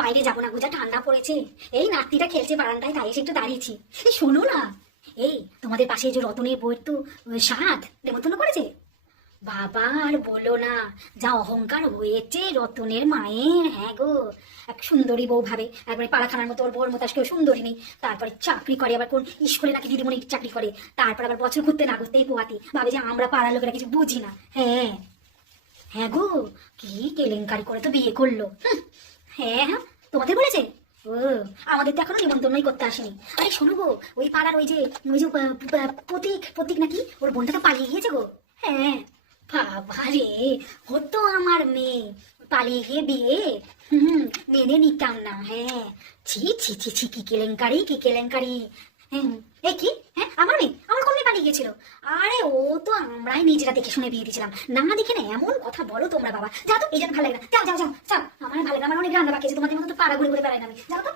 বাইরে যাবো না, গুজা ঠান্ডা পড়েছে। এই নাতিটা খেলছে বারান্দায়, তাই এসে একটু দাঁড়িয়েছি। এই শোনো না, এই তোমাদের পাশে যে রতনের বউয়ের তো সাত নেমন্তন্ন করেছে। বাবা আর বলো না, যা অহংকার হয়েছে রতনের মায়ের। হ্যাঁ গো, এক সুন্দরী বউ ভাবে, একবারে পাড়াখানার মতো, ওর বউর মতো কেউ সুন্দরী নেই। তারপরে চাকরি করে, আবার কোন স্কুলে নাকি দিদিমণি চাকরি করে। তারপর আবার বছর ঘুরতে না ঘুরতেই পোয়াতি ভাবে যে আমরা পাড়ার লোকেরা কিছু বুঝি না। হ্যাঁ হ্যাঁ গো, কি কেলেঙ্কারি করে তো বিয়ে করলো। হ্যাঁ হ্যাঁ, তোমাদের বলেছে? ও, আমাদের তো এখনো নিমন্ত্রণই করতে আসেনি। আরে শোনো গো, ওই পাড়ার ওই যে প্রতীক প্রতীক নাকি ওর বোনটা তো পালিয়ে গিয়েছে গো। হ্যাঁ, বাবা রে, হতো আমার মেয়ে, পালিয়ে গিয়ে বিয়ে। মেনে নিতাম না। হ্যাঁ, ছি ছি ছি ছি, কি কেলেঙ্কারি কি কেলেঙ্কারি। হ্যাঁ, এই কি, হ্যাঁ আমার মেয়ে, আমার কোন মেয়ে পালিয়ে গিয়েছিল? আরে ও তো আমরাই নিজেরা দেখে শুনে বিয়ে দিয়েছিলাম, না দেখে না এমন কথা বলো তোমরা। বাবা যাও তো, এই জন্য ভালো লাগে না, যাও যাও যাও যাও, আমার ভালো লাগে না, আমার অনেক রান্না বাকি আছে, তোমাদের মতো তো পাড়া ঘুরে ঘুরে বেড়াই না আমি, যাও তো।